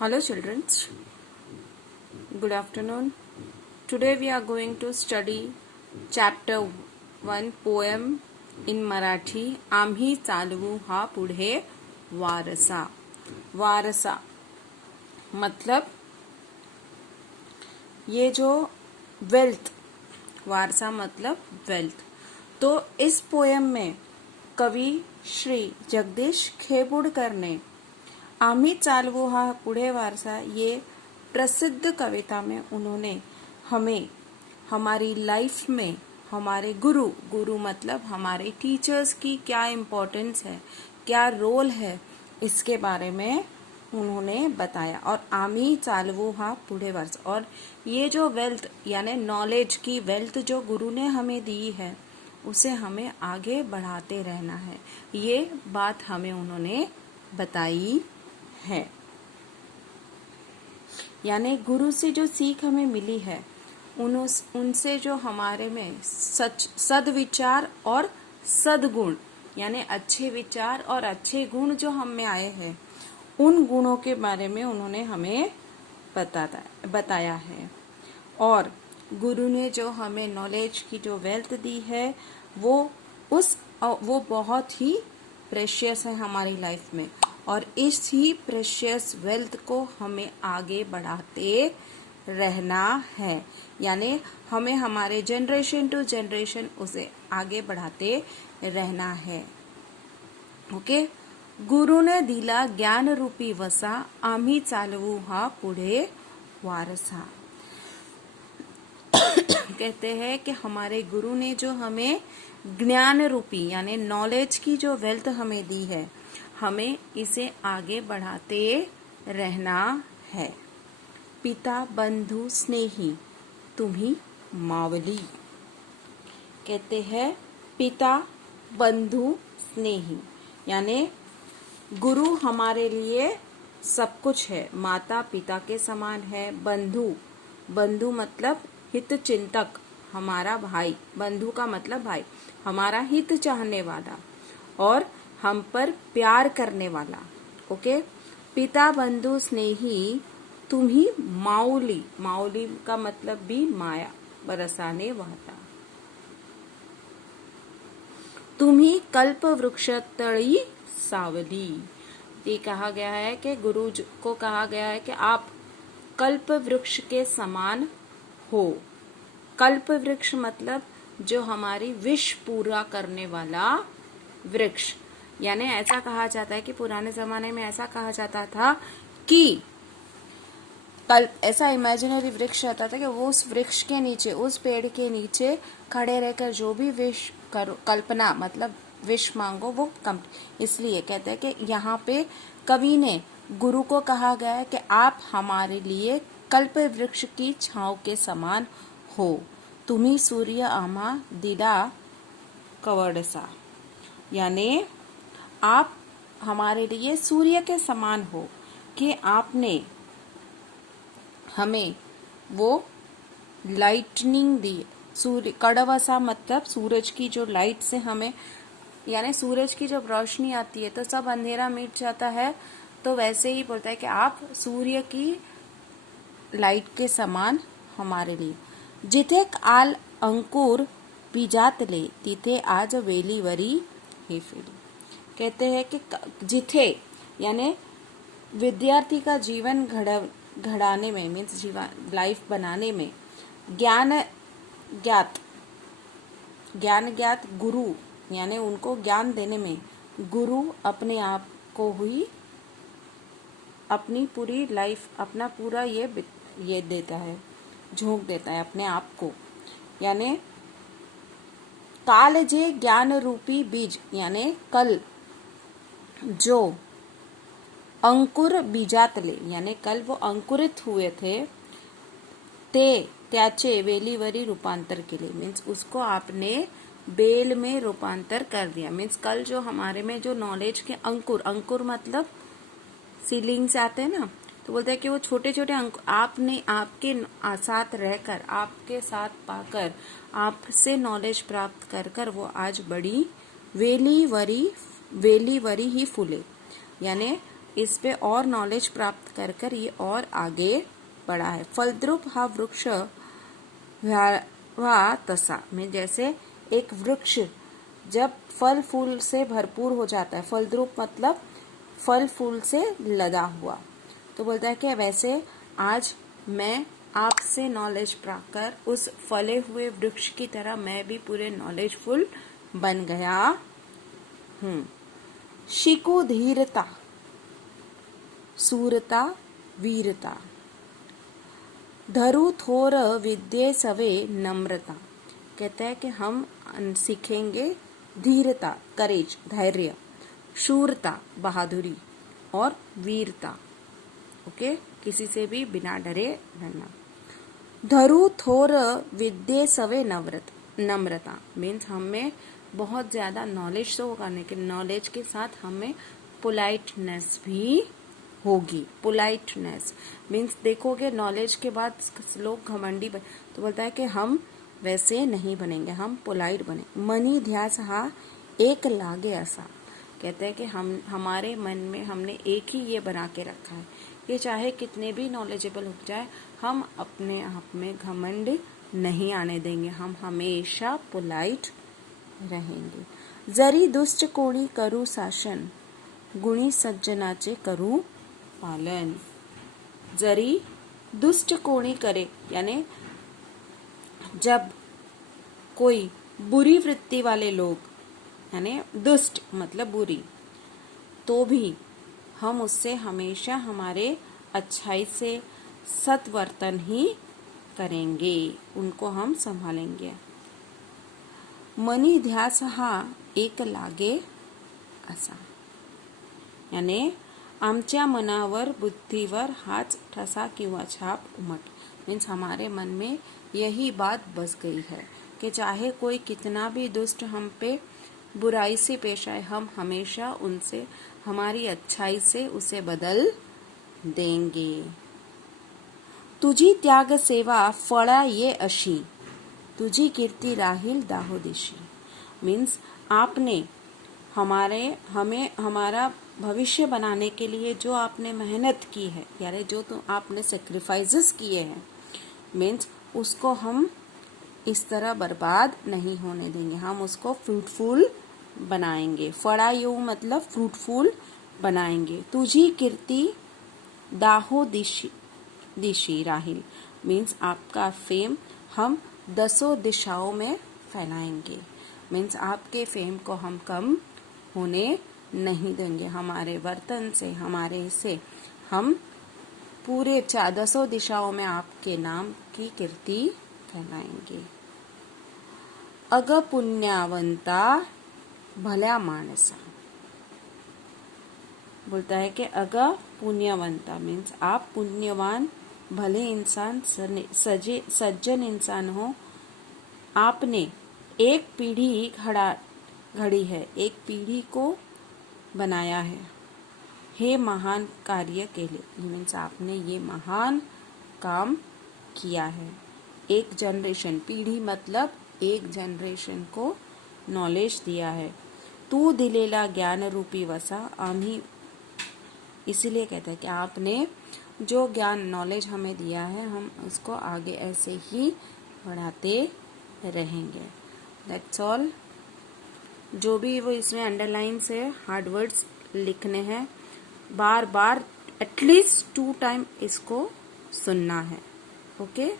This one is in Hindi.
Hello children, good afternoon. Today we are going to study chapter 1 poem in Marathi. आम्ही चालवू हा पुढे वारसा. वारसा मतलब ये जो वेल्थ, वारसा मतलब वेल्थ. तो इस पोएम में कवि श्री जगदीश खेपुड़कर ने आम्ही चालवू हा पुढे वारसा ये प्रसिद्ध कविता में उन्होंने हमें हमारी लाइफ में हमारे गुरु मतलब हमारे टीचर्स की क्या इम्पोर्टेंस है, क्या रोल है, इसके बारे में उन्होंने बताया. और आम्ही चालवू हा पुढे वारसा, और ये जो वेल्थ यानी नॉलेज की वेल्थ जो गुरु ने हमें दी है उसे हमें आगे बढ़ाते रहना है. ये बात हमें उन्होंने बताई है. यानी गुरु से जो सीख हमें मिली है उनसे जो हमारे में सद्विचार और सद्गुण यानी अच्छे विचार और अच्छे गुण जो हम में आए हैं उन गुणों के बारे में उन्होंने हमें बताया है. और गुरु ने जो हमें नॉलेज की जो वेल्थ दी है वो बहुत ही प्रेशियस है हमारी लाइफ में, और इस ही प्रेशियस वेल्थ को हमें आगे बढ़ाते रहना है. यानी हमें हमारे जनरेशन टू जनरेशन उसे आगे बढ़ाते रहना है. ओके. गुरु ने दिला ज्ञान रूपी वसा, आम्ही चालवू हा पुढे वारसा. कहते हैं कि हमारे गुरु ने जो हमें ज्ञान रूपी यानी नॉलेज की जो वेल्थ हमें दी है हमें इसे आगे बढ़ाते रहना है. पिता बंधु स्नेही तुम्ही मावली. कहते हैं पिता बंधु स्नेही यानी गुरु हमारे लिए सब कुछ है, माता पिता के समान है. बंधु मतलब हित चिंतक, हमारा भाई. बंधु का मतलब भाई, हमारा हित चाहने वाला और हम पर प्यार करने वाला. ओके. पिता बंधु स्नेही तुम्ही माऊली. माऊली का मतलब भी माया बरसाने वाला. तुम्ही कल्प वृक्ष तळी सावली. ये कहा गया है कि गुरु को कहा गया है कि आप कल्प वृक्ष के समान हो. कल्प वृक्ष मतलब जो हमारी विश पूरा करने वाला वृक्ष. यानी ऐसा कहा जाता है कि पुराने जमाने में ऐसा कहा जाता था कि ऐसा इमेजिनरी वृक्ष रहता था कि वो उस वृक्ष के नीचे, उस पेड़ के नीचे खड़े रहकर जो भी विश कल्पना मतलब विश मांगो वो कम. इसलिए कहते हैं कि यहाँ पे कवि ने गुरु को कहा गया है कि आप हमारे लिए कल्प वृक्ष की छांव के समान हो. तुम्ही सूर्य आम्हा दिला कवडसा. यानी आप हमारे लिए सूर्य के समान हो कि आपने हमें वो लाइटनिंग दी. सूर्य कड़वसा मतलब सूरज की जो लाइट से हमें, यानी सूरज की जब रोशनी आती है तो सब अंधेरा मिट जाता है. तो वैसे ही बोलता है कि आप सूर्य की लाइट के समान हमारे लिए. जिथे आल अंकुर बीजातले तिथे आज वेलीवरी हे फिली. कहते हैं कि जिथे यानी विद्यार्थी का जीवन घड़ाने में मीन्स जीवन लाइफ बनाने में ज्ञान ज्ञात गुरु यानी उनको ज्ञान देने में गुरु अपने आप को हुई अपनी पूरी लाइफ अपना पूरा ये देता है, झोंक देता है अपने आप को. यानी काल जे ज्ञान रूपी बीज यानी कल जो अंकुर बीजातले यानी कल वो अंकुरित हुए थे त्याचे वेलीवरी रूपांतर केले. मीन्स उसको आपने बेल में रूपांतर कर दिया. मीन्स कल जो हमारे में जो नॉलेज के अंकुर मतलब सीलिंग से आते हैं ना, तो बोलते हैं कि वो छोटे छोटे आपने आपके साथ रहकर, आपके साथ पाकर, आपसे नॉलेज प्राप्त कर कर वो आज बड़ी वेली वरी ही फूले. यानी इस पे और नॉलेज प्राप्त कर कर ये और आगे बढ़ा है। फलद्रुप हा वृक्ष वा तसा, में जैसे एक वृक्ष जब फल फूल से भरपूर हो जाता है, फलद्रुप मतलब फल फूल से लदा हुआ, तो बोलता है कि वैसे आज मैं आपसे नॉलेज प्राप्त कर उस फले हुए वृक्ष की तरह मैं भी पूरे नॉलेजफुल बन गया हूं। शिको धीरता, सूरता, वीरता, धरु थोर विद्ये सवे नम्रता। कहते हैं कि हम सीखेंगे धीरता, करेज, धैर्य, शूरता, बहादुरी, और वीरता, ओके, किसी से भी बिना डरे रहना। धरु थोर विद्ये सवे नम्रता मीन्स हमें बहुत ज्यादा नॉलेज तो होगा, लेकिन नॉलेज के साथ हमें पोलाइटनेस भी होगी। पोलाइटनेस मीन्स देखोगे नॉलेज के बाद लोग घमंडी तो बोलता है कि हम वैसे नहीं बनेंगे, हम पोलाइट बने। मनी ध्यास हा एक लागे ऐसा, कहते हैं कि हमारे मन में हमने एक ही ये बना के रखा है, ये चाहे कितने भी नॉलेजेबल हो जाए हम अपने आप में घमंड नहीं आने देंगे, हम हमेशा पोलाइट रहेंगे। जरी दुष्ट कोणी करू शासन, गुणी सज्जनाचे करू पालन। जरी दुष्ट कोणी करे, यानी जब कोई बुरी वृत्ति वाले लोग, यानी दुष्ट मतलब बुरी, तो भी हम उससे हमेशा हमारे अच्छाई से सत्वर्तन ही करेंगे, उनको हम संभालेंगे। मनी ध्यास हा एक लागे असा, यानी आमच्या मनावर बुद्धीवर हाच ठसा किंवा छाप उमट, मीन्स हमारे मन में यही बात बस गई है कि चाहे कोई कितना भी दुष्ट हम पे बुराई से पेश आए, हम हमेशा उनसे हमारी अच्छाई से उसे बदल देंगे। तुझी त्याग सेवा फळा ये अशी, तुझी कीर्ति राहील दाहोदिशी। मीन्स आपने हमें हमारा भविष्य बनाने के लिए जो आपने मेहनत की है, यानी जो तो आपने सेक्रीफाइसेस किए हैं, मीन्स उसको हम इस तरह बर्बाद नहीं होने देंगे, हम उसको फ्रूटफुल बनाएंगे। फड़ा यू मतलब फ्रूटफुल बनाएंगे। तुझी कीर्ति दाहो दिशी राहिल, मीन्स आपका फेम हम 10 दिशाओं में फैलाएंगे, मीन्स आपके फेम को हम कम होने नहीं देंगे। हमारे वर्तन से, हमारे से हम पूरे 10 दिशाओं में आपके नाम की कीर्ति फैलाएंगे। अग पुण्यवंता भल्या मानसा, बोलता है कि अग पुण्यवंता मीन्स आप पुण्यवान भले इंसान सज्जन इंसान हो, आपने एक पीढ़ी घड़ी है, एक पीढ़ी को बनाया है, हे महान कार्य के लिए, मीन्स आपने ये महान काम किया है। एक जनरेशन, पीढ़ी मतलब एक जनरेशन को नॉलेज दिया है। तू दिलेला ज्ञान रूपी वसा आम्ही, इसीलिए कहते हैं कि आपने जो ज्ञान नॉलेज हमें दिया है हम उसको आगे ऐसे ही बढ़ाते रहेंगे। That's all. जो भी वो इसमें अंडरलाइन से हार्ड वर्ड्स लिखने हैं, बार बार एटलीस्ट 2 टाइम इसको सुनना है, ओके।